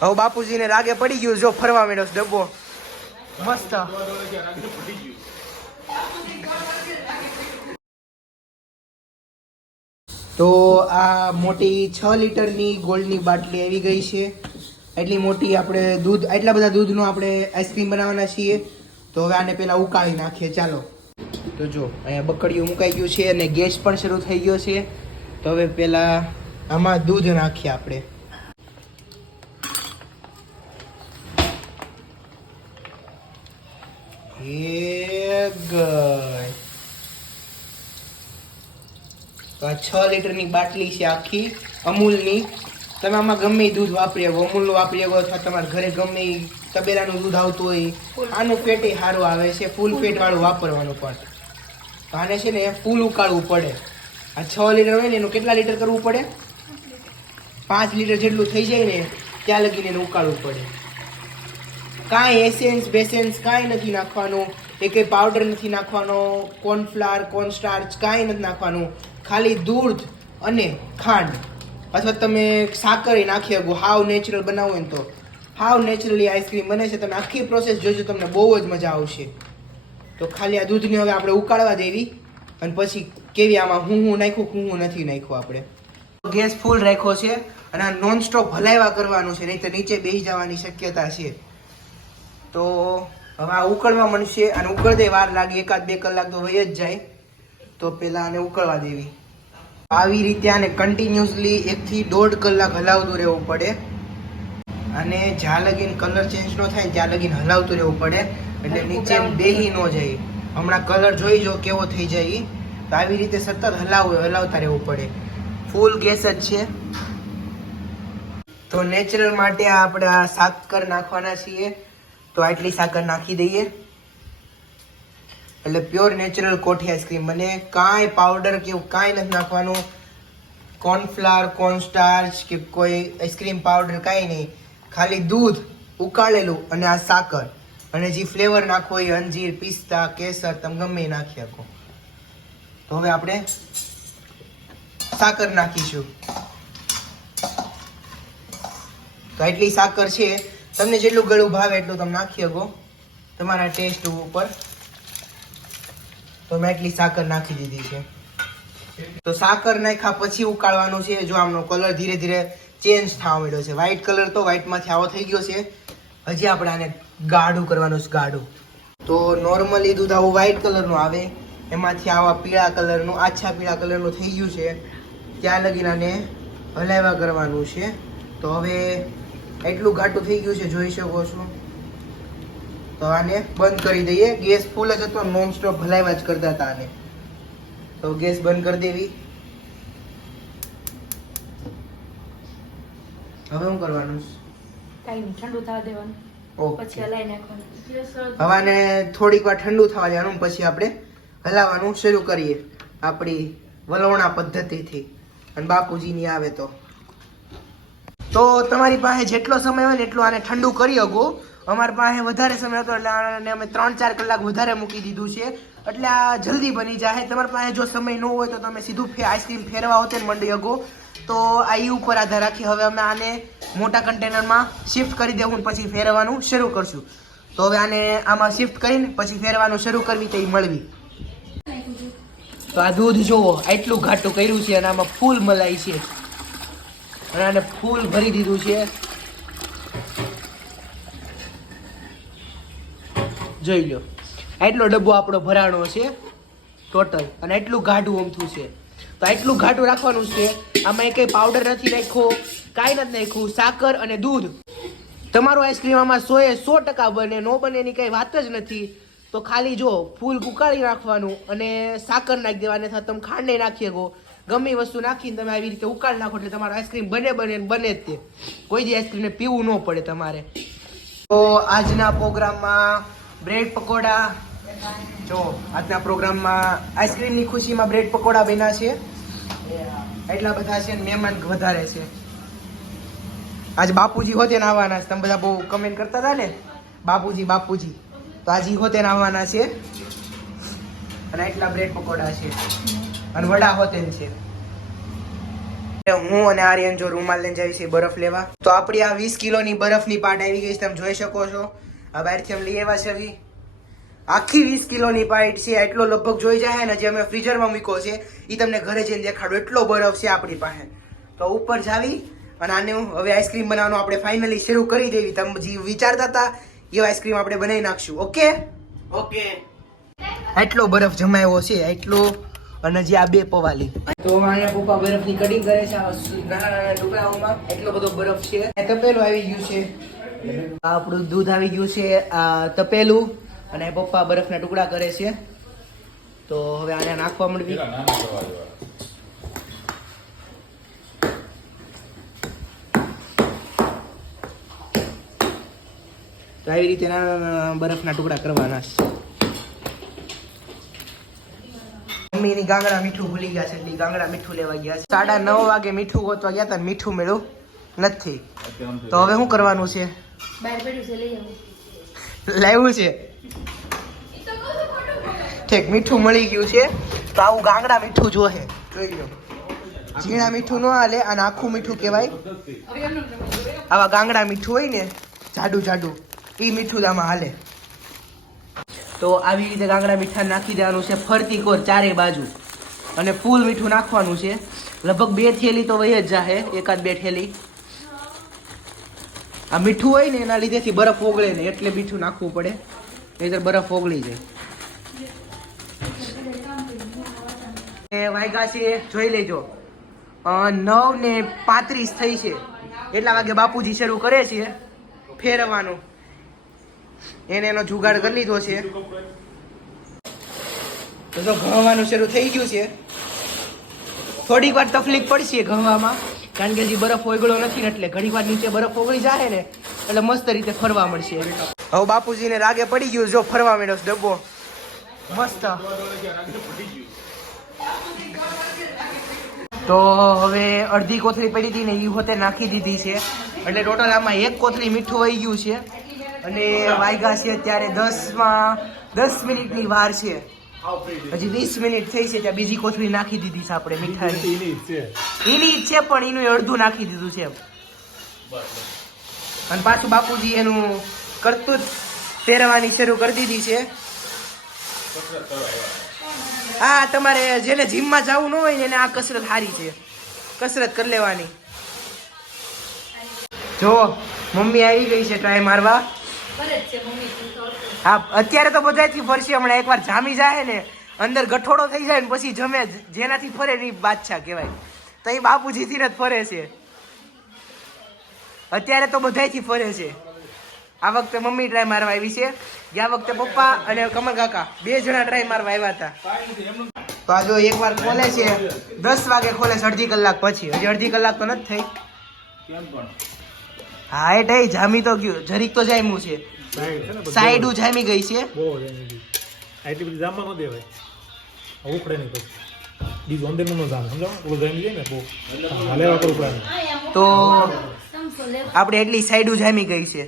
હવે બાપુજીને રાગે પડી ગયું, જો ફરવા માંડ્યો છે ડબ્બો મસ્ત. તો આ મોટી 6 લીટરની ગોલ્ડની બાટલી આવી ગઈ છે. એટલી મોટી આપણે દૂધ, એટલા બધા દૂધનો આપણે આઈસ્ક્રીમ બનાવવાના છીએ. તો હવે આને પહેલાં ઉકાળી નાખીએ. ચાલો. તો જો અહીંયા બકડીયું મુકાઈ ગયું છે અને ગેસ પણ શરૂ થઈ ગયો છે. તો હવે પહેલાં આમાં દૂધ નાખીએ આપણે. તો આ 6 લીટરની બાટલી છે આખી અમૂલની. તમે આમાં ગમે દૂધ વાપરી શકો, અમૂલનું વાપરી શકો અથવા તમારા ઘરે ગમે તબેલાનું દૂધ આવતું હોય. આનું ફેટ સારું આવે છે, ફૂલ ફેટ વાળું વાપરવાનું. પણ તો આને છે ને ફૂલ ઉકાળવું પડે. આ 6 લીટર હોય ને એનું કેટલા લીટર કરવું પડે? 5 લીટર જેટલું થઈ જાય ને ત્યાં લગીને એને ઉકાળવું પડે. કાંઈ એસેન્સ બેસેન્સ કાંઈ નથી નાખવાનું, એ કંઈ પાવડર નથી નાખવાનો, કોર્નફ્લાવર કોર્નસ્ટાર્ચ કાંઈ નથી નાખવાનું. ખાલી દૂધ અને ખાંડ અથવા તમે સાકર નાખી શકો. હાવ નેચરલ બનાવો ને તો હાવ નેચરલી આઈસ્ક્રીમ બને છે. તમે આખી પ્રોસેસ જોજો, તમને બહુ જ મજા આવશે. તો ખાલી આ દૂધને હવે આપણે ઉકાળવા દેવી અને પછી કેવી આમાં હું નાખ્યું હું નથી નાખ્યું. આપણે ગેસ ફૂલ રાખ્યો છે અને આ નોનસ્ટોપ હલાવ્યા કરવાનું છે, નહીં તો નીચે બેસી જવાની શક્યતા છે. તો હવે આ ઉકળવા મળશે અને ઉકળતે વાર લાગે, 1-2 કલાક તો વહી જ જાય. તો પહેલાં આને ઉકળવા દેવી. આવી રીતે આને કન્ટિન્યુઅસલી 1 થી 1.5 કલાક હલાવતું રહેવું પડે. અને જ્યાં લગીને કલર ચેન્જ ન થાય ત્યાં લગીને હલાવતું રહેવું પડે, એટલે નીચે બેહી ન જાય. હમણાં કલર જોઈ જો કેવો થઈ જાય. તો આવી રીતે સતત હલાવતા રહેવું પડે. ફૂલ ગેસ જ છે. તો નેચરલ માટે આપણે આ સાકર નાખવાના છીએ. તો આટલી સાકર નાખી દઈએ એટલે પ્યોર નેચરલ કોઠી આઈસ્ક્રીમ બને. કાંઈ પાવડર કે એવું કાંઈ નથી નાખવાનું. કોર્નફ્લાવર કોર્નસ્ટાર્ચ કે કોઈ આઈસ્ક્રીમ પાવડર કાંઈ નહીં. ખાલી દૂધ ઉકાળેલું અને આ સાકર, અને જે ફ્લેવર નાખવો એ અંજીર, પિસ્તા, કેસર તમે ગમે એ નાખી શકો. તો હવે આપણે સાકર નાખીશું. તો એટલી સાકર છે, તમને જેટલું ગળું ભાવે એટલું તમે નાખી શકો તમારા ટેસ્ટ ઉપર. તો મેં એટલી સાકર નાખી દીધી છે. તો સાકર નાખ્યા પછી ઉકાળવાનું છે. જો આમનો કલર ધીરે ધીરે ચેન્જ થવા માંડ્યો છે. વ્હાઈટ કલર તો વ્હાઈટમાંથી આવો થઈ ગયો છે. હજી આપણે આને ગાઢું કરવાનું છે, ગાઢું. તો નોર્મલી દૂધ આવું વ્હાઈટ કલરનું આવે, એમાંથી આવા પીળા કલરનું, આછા પીળા કલરનું થઈ ગયું છે. ત્યાં લગીને આને હલાવ્યા કરવાનું છે. તો હવે એટલું ઘાટું થઈ ગયું છે, જોઈ શકો છો. તો આને બંધ કરી દઈએ. ગેસ ફૂલ જ હતો, નોન સ્ટોપ હલાવ્યા જ કરતા હતા આને. તો ગેસ બંધ કરી દેવી. હવે શું કરવાનું? ઠંડુ થવા દેવાનું, પછી હલાવી નાખવાનું. હવે આને થોડીક વાર ઠંડુ થવા દેવાનું, પછી આપણે હલાવવાનું શરૂ કરીએ આપણી વલોણા પદ્ધતિથી. અને બાપુજીની આવે તો તમારી પાસે જેટલો સમય હોય ને એટલું આને ઠંડુ કરી શકો. અમારી પાસે વધારે સમય હતો એટલે આને અમે 3-4 કલાક વધારે મૂકી દીધું છે, એટલે આ જલ્દી બની જાય. તમારી પાસે જો સમય ન હોય તો તમે સીધું આઈસ્ક્રીમ ફેરવા હોતે મંડી શકો. તો આ ઉપર આધાર રાખી. હવે અમે આને મોટા કન્ટેનરમાં શિફ્ટ કરી દેવું, પછી ફેરવવાનું શરૂ કરશું. તો હવે આને આમાં શિફ્ટ કરીને પછી ફેરવાનું શરૂ કરવી તો એ મળવી. તો આ દૂધ જોવો આટલું ઘાટું કર્યું છે અને આમાં ફૂલ મલાઈ છે અને આને ફૂલ ભરી દીધું છે. જોઈ લો આટલો ડબ્બો આપણો ભરાણો છે ટોટલ, અને આટલું ઘાટું અમથું છે. તો આટલું ઘાટું રાખવાનું છે. આમાં કંઈ પાવડર નથી નાખ્યો, કાંઈ નથી નાખ્યું. સાકર અને દૂધ. તમારું આઈસ્ક્રીમ આમાં 100% બને, ન બને એની કંઈ વાત જ નથી. તો ખાલી જો ફૂલ ઉકાળી નાખવાનું અને સાકર નાખી દેવાની, અથવા તમે ખાંડે નાખી શકો. ગમે વસ્તુ નાખીને તમે આવી રીતે ઉકાળી નાખો એટલે તમારું આઈસ્ક્રીમ બને જ તે. કોઈ જ આઈસ્ક્રીમને પીવું ન પડે તમારે. તો આજના પ્રોગ્રામમાં બ્રેડ પકોડા, જો આજના પ્રોગ્રામમાં આઈસ્ક્રીમની ખુશીમાં બ્રેડ પકોડા બન્યા છે. એટલા બધા છે, મહેમાન વધારે છે. આજ બાપુજી હોતે આવવાના છે. તમે બધા બહુ કમેન્ટ કરતા હતા ને બાપુજી, તો આજે હોતે આવવાના છે. અને એટલા બ્રેડ પકોડા છે અને વડા હોતે છે. હું અને આર્યન જો રૂમાલ લઈને જઈએ છીએ બરફ લેવા. તો આપણી આ 20 કિલોની બરફની પાટ આવી ગઈ છે, તમે જોઈ શકો છો. આ બહારથી અમે લઈ આવ્યા છે. આખી 20 કિલોની પાટ છે. એટલો લગભગ જોઈ જાય ને, જે અમે ફ્રીઝરમાં મૂક્યો છે એ તમને ઘરે જઈને દેખાડો. એટલો બરફ છે આપણી પાસે. તો ઉપર જાવી અને આને હવે આઈસ્ક્રીમ બનાવવાનું આપણે ફાઇનલી શરૂ કરી દેવી. તમે જે વિચારતા હતા એ આઈસ્ક્રીમ આપણે બનાવી નાખશું. ઓકે. એટલો બરફ જમાયો છે, એટલો. અને જે આ 2 પવાલી. તો અહીંયા પપ્પા બરફની કટિંગ કરે છે નાના નાના ટુકડાઓમાં. એટલો બધો બરફ છે. તપેલું આવી ગયું છે. આપણું દૂધ આવી ગયું છે. આ તપેલું. અને પપ્પા બરફના ટુકડા કરે છે. તો હવે આને નાખવા મળવી. તો આવી રીતે નાના નાના બરફના ટુકડા કરવાના છે. મમ્મીની ગાંગડા મીઠું ભૂલી ગયા છે, એટલે ગાંગડા મીઠું લેવા ગયા છે. 9:30 વાગે મીઠું ગોતવા ગયા હતા, મીઠું મળ્યું નથી. તો હવે શું કરવાનું છે? બહાર પડ્યું છે, લઈ આવો. લાવ્યું છે ઠીક, મીઠું મળી ગયું છે. તો આવું ગાંગડા મીઠું જોહે, જોઈ લો. ઝીણા મીઠું ન હાલે, અને આખું મીઠું કહેવાય. આવા ગાંગડા મીઠું હોય ને, જાડું જાડું, એ મીઠું આમાં હાલે. તો આવી રીતે ગાંગડા મીઠા નાખી દેવાનું છે ફરતી કોર ચારે બાજુ. અને ફૂલ મીઠું નાખવાનું છે. લગભગ 2 થેલી તો વહી જ જાહે, 1-2 થેલી. આ મીઠું હોય ને એના લીધેથી બરફ ઓગળે ને, એટલે મીઠું નાખવું પડે, નહીંતર બરફ ઓગળી જાય. વાગ્યા છે જોઈ લેજો, 9:35 થઈ છે. એટલા વાગે બાપુજી શરૂ કરે છે ફેરવવાનું. એને એનો જુગાડ કરી લીધો છે. તો ઘઉંવાનું શરૂ થઈ ગયું છે. થોડીક વાર તકલીફ પડશે ઘઉંવામાં, કારણ કે હજી બરફ ઓગળ્યો નથી ને, એટલે ઘણી વાર નીચે બરફ ઓગળી જાય ને એટલે મસ્ત રીતે ફરવા મળશે. હવે બાપુજીને રાગે પડી ગયું, જો ફરવા માંડ્યો ડબ્બો મસ્ત. તો હવે અડધી કોથળી પડી હતી ને એ હોતે નાખી દીધી છે, એટલે ટોટલ આમાં 1 કોથળી મીઠું વહી ગયું છે. અને વાગ્યા છે ત્યારે 10 મિનિટની વાર છે. હજી 20 મિનિટ થઈ છે ત્યાં બીજી કોથળી નાખી દીધી છે આપણે મીઠાની. એની જ છે, પણ એનું અડધું નાખી દીધું છે. અને પાછું બાપુજી એનું કરતું પહેરવાની શરૂ કરી દીધી છે. હા, તમારે જેને જીમમાં જવું ન હોય ને એને આ કસરત સારી છે, કસરત કરી લેવાની. જો મમ્મી આવી ગઈ છે ટ્રાય મારવા. હા, અત્યારે તો બધાથી ફરશે. હમણાં એકવાર જામી જાય ને, અંદર ગઠોડો થઈ જાય ને પછી જમે. જેનાથી ફરે ને બાદશાહ કહેવાય. તો એ બાપુજીથી જ ફરે છે. અત્યારે તો બધાથી ફરે છે. આ વખતે મમ્મી ટ્રાય મારવા આવી છે. ગયા વખતે પપ્પા અને કમલ કાકા 2 જણા ટ્રાય મારવા આવ્યા હતા. તો આ જો એકવાર ખોલે છે, 10 વાગે ખોલે છે, અડધી કલાક પછી. હજી અડધી કલાક તો નથી થઈ. હા, એ ટાઈ જામી તો ગયું, જરીક તો જામ્યું છે. સાઈડ જામી ગઈ છે. આટલી બધી જામવા ન દેવાય, ઉપડે નહીં પછી બીજું અંદર નું જામ સમજો, ઓલું જામી જાય ને બહુ લેવા પર ઉપડે. તો આપણે એટલી સાઈડ જામી ગઈ છે.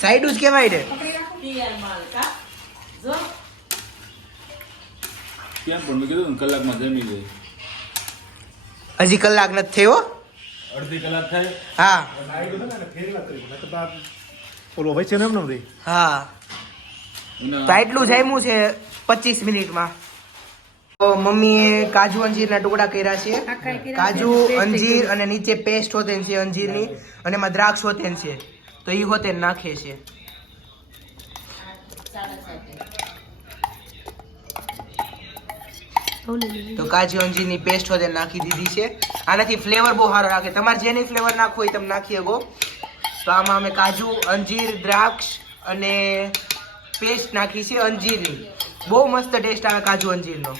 સાઈડ જ કહેવાય ને. કલાકમાં જમી જાય. હજી કલાક નથી થયો. અડધી કલાક થાય. હા, ઓલો વચ્ચે એમ ન રહી. હા, તો એટલું જામ્યું છે 25 મિનિટમાં. તો મમ્મીએ કાજુ અંજીરના ટુકડા કર્યા છે. કાજુ અંજીર અને નીચે પેસ્ટ હોતે છે અંજીરની, અને એમાં દ્રાક્ષ હોતે છે. તો એ હોતે નાખે છે. તો કાજુ અંજીરની પેસ્ટ હોતે નાખી દીધી છે. આનાથી ફ્લેવર બહુ સારો રાખે. તમારે જેની ફ્લેવર નાખવું હોય તમે નાખી શકો. તો આમાં અમે કાજુ, અંજીર, દ્રાક્ષ અને પેસ્ટ નાખી છે અંજીરની. બહુ મસ્ત ટેસ્ટ આવે કાજુ અંજીરનો.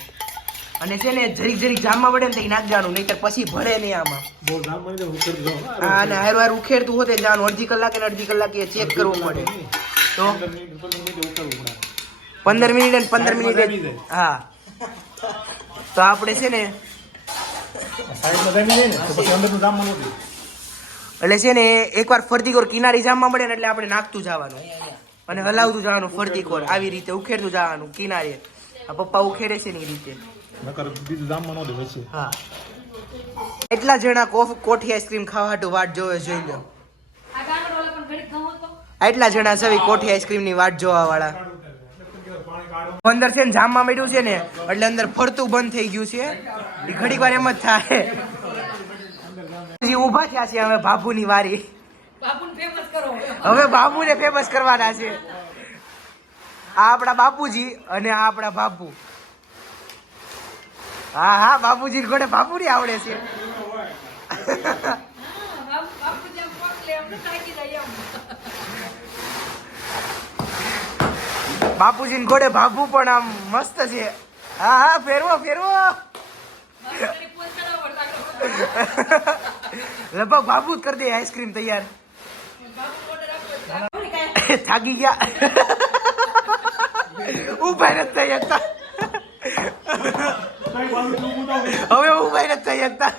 અને છે ને જરીક જામમાં પડે ને તો નાખી દેવાનું, નહીંતર પછી ભળે નહીં આમાં. બહુ જામ બની જાય ઉકેર દો. હા, અને હારવાર ઉખેડતું હોતે જવાનું. અડધી કલાકે ચેક કરવું પડે. તો 15 મિનિટ અને 15 મિનિટ. હા, તો આપણે છે ને સાઈડમાં જામી જાય ને તો પછી અંદરનું જામવા ન દે. એટલે છે ને એકવાર ફરતી કોર કિનારી જામમાં મળે ને એટલે આપણે નાખતું જવાનું અને હલાવતું જવાનું. ફરતી કોર આવી રીતે ઉખેડતું જવાનું કિનારે. આ પપ્પા ઉખેડે છે ને એ રીતે. નકર બીજું જામવા ન દે વચ્ચે. હા એટલા જણા કોઠી આઈસ્ક્રીમ ખાવા હાટુ વાટ જોવે જોઈ લો. આ ગાનો રોલે પણ ઘડીક ઘઉં હતો. એટલા જણા છે કોઠી આઈસ્ક્રીમ ની વાટ જોવા વાળા. અંદર છે ને જામમાં મળ્યું છે ને એટલે અંદર ફરતું બંધ થઈ ગયું છે. એ ઘડીક વાર એમ જ થાય. ઊભા થયા છે હવે બાબુની વારી. બાપુને ફેમસ કરો. હવે બાબુને ફેમસ કરવાના છે. આ આપણા બાપુજી અને આ આપણા બાપુ. હા હા બાપુજી ઘોડે બાપુ ની આવડે છે. બાપુ જેમ પગ લે એમ તાકી જાય એમ. બાપુજી ઘોડે બાપુ પણ આમ મસ્ત છે. હા હા ફેરવો ફેરવો. બાપુની પોત કરાવો લાગો. લગભગ બાબુ જ કરી દે આઈસ્ક્રીમ તૈયાર. બાપુ ઓર્ડર આપો. થાકી ગયા. ઉભા નથી થઈ શકતા. હવે ઉભા નથી થઈ શકતા.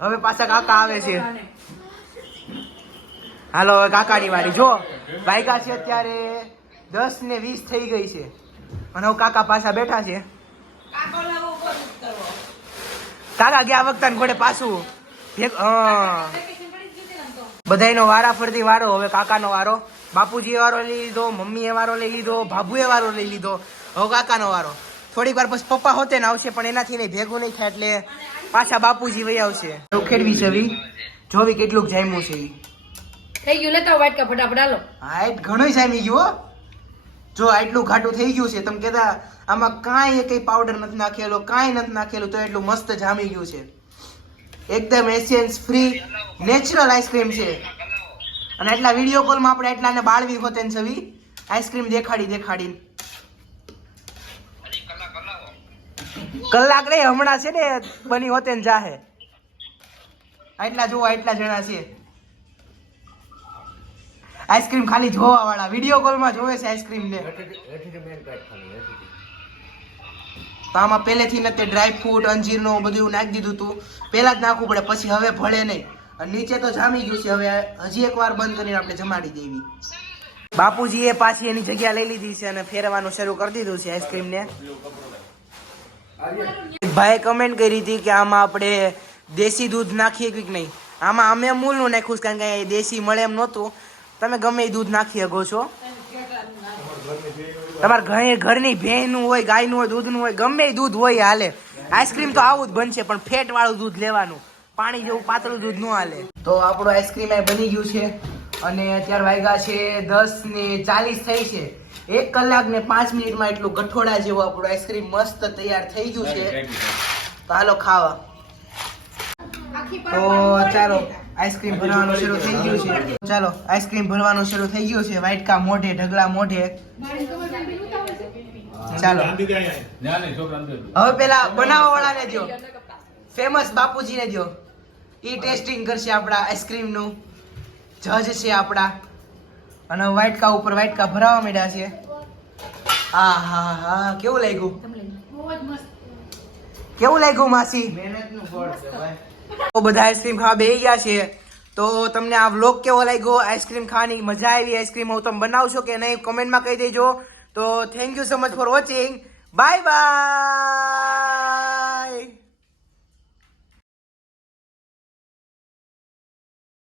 હવે પાછા કાકા આવે છે. હાલો હવે કાકાની વારી. જો વાગ્યા છે અત્યારે 10:20 થઈ ગઈ છે અને હવે કાકા પાછા બેઠા છે. કાકો લાવો ઉપર કરો. કાકા ગયા વખતે ઘોડે પાછું વેકેશન પડી જ ગયું છે ને તો. બધાયનો વારા ફરતી વારો. હવે કાકાનો વારો. બાપુજીએ વારો લઈ લીધો, મમ્મીએ વારો લઈ લીધો, ભાભુએ વારો લઈ લીધો. હવે કાકાનો વારો. થોડીક વાર પછી પપ્પા હોતે ને આવશે પણ એનાથી નહીં ભેગું નહીં થાય એટલે પાછા બાપુજી વહી આવશે. ખેડવી છે જોવી કેટલુંક જામ્યું છે. થઈ ગયું લેતા વાટકા ફટાફટ હાલો. હા ઘણું જામી ગયું હો. જો આટલું ઘાટું થઈ ગયું છે. તમે કહેતા આમાં કાંઈ કઈ પાવડર નથી નાખેલો, કાંઈ નથી નાખેલું તો એટલું મસ્ત જામી ગયું છે. એકદમ એસેન્સ ફ્રી નેચરલ આઈસ્ક્રીમ છે. અને એટલા વિડીયો કોલમાં આપણે એટલાને બાળવી હોતે ને છવી આઈસ્ક્રીમ દેખાડીને કલાક નહીં હમણાં છે ને બની હોતે ને જાહે. એટલા જોવા એટલા જણા છે. આઈસ્ક્રીમ ખાલી જોવા વાળા વિડીયો કોલમાં જોવે છે આઈસ્ક્રીમ ને. તો આમાં પહેલેથી ને તે ડ્રાય ફ્રૂટ અંજીરનો બધું નાખી દીધું હતું. પહેલા જ નાખવું પડે પછી હવે ભળે નહીં. અને નીચે તો જામી ગયું છે. હવે હજી એકવાર બંધ કરીને આપણે જમાડી દેવી. બાપુજીએ પાછી એની જગ્યા લઈ લીધી છે અને ફેરવાનું શરૂ કરી દીધું છે આઈસ્ક્રીમ ને. ભાઈ કમેન્ટ કરી હતી કે આમાં આપણે દેશી દૂધ નાખીએ કે નહીં. આમાં અમે અમૂલનું નાખ્યું કારણ કે દેશી મળે એમ નહોતું. તમે ગમે એ દૂધ નાખી શકો છો. તમારે ઘરની ભેંસનું હોય, ગાયનું હોય, દૂધનું હોય, ગમે એ દૂધ હોય હાલે. આઈસ્ક્રીમ તો આવું જ બનશે પણ ફેટ વાળું દૂધ લેવાનું. પાણી જેવું પાતળું દૂધ ન હાલે. તો આપણું આઈસ્ક્રીમ બની ગયું છે અને અત્યારે વાગ્યા છે 10:40 થઈ છે. 1 કલાક ને 5 મિનિટમાં એટલું ગઠોડા જેવું આપણું આઈસ્ક્રીમ મસ્ત તૈયાર થઈ ગયું છે. તો હાલો ખાવા. તો ચાલો આઈસ્ક્રીમ ભરવાનું શરૂ થઈ ગયું છે. ચાલો આઈસ્ક્રીમ ભરવાનું શરૂ થઈ ગયું છે. વાટકા મોઢે, ઢગલા મોઢે. ચાલો હવે પેલા બનાવવા વાળાને દો, ફેમસ બાપુજીને દો. ઈ ટેસ્ટિંગ કરશે આપણા આઈસ્ક્રીમ નું. જજ છે આપણા. અને વાટકા ઉપર વાટકા ભરાવા માંડ્યા છે. હા હા હા કેવું લાગ્યું? કેવું લાગ્યું માસી? મહેનતનું ફળ છે ભાઈ. તો બધા આઈસ્ક્રીમ ખાવા બેસી ગયા છે. તો તમને આ વ્લોગ કેવો લાગ્યો? આઈસ્ક્રીમ ખાવાની મજા આવી? આઈસ્ક્રીમ હું તમે બનાવશો કે નહીં કમેન્ટમાં કહી દેજો. તો thank you so much for watching. Bye bye.